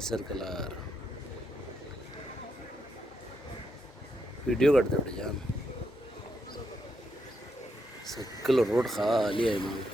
Circular video काढतो बेटा जान सगळं रोड खाली आहे मग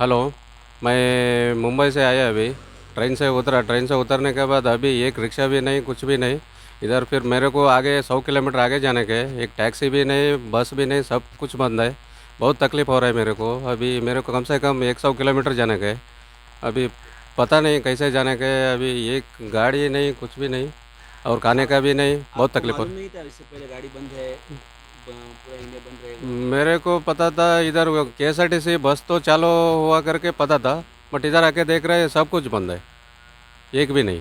हेलो, मैं मुंबई से आया अभी। ट्रेन से उतरने के बाद अभी एक रिक्शा भी नहीं, कुछ भी नहीं। इधर फिर मेरे को आगे 100 किलोमीटर आगे जाने के है। एक टैक्सी भी नहीं, बस भी नहीं, सब कुछ बंद है। बहुत तकलीफ़ हो रहा है मेरे को। अभी मेरे को कम से कम 100 किलोमीटर जाने के है। अभी पता नहीं कैसे जाने के है। अभी एक गाड़ी नहीं, कुछ भी नहीं, और खाने का भी नहीं। बहुत आपको तकलीफ हो मालूम नहीं था इससे पहले गाड़ी बंद है पूरा इंडिया बंद रहेगा मेरे को पता था इधर KSRTC बस तो चालू हुआ करके पता था, बट इधर आके देख रहे हैं सब कुछ बंद है, एक भी नहीं।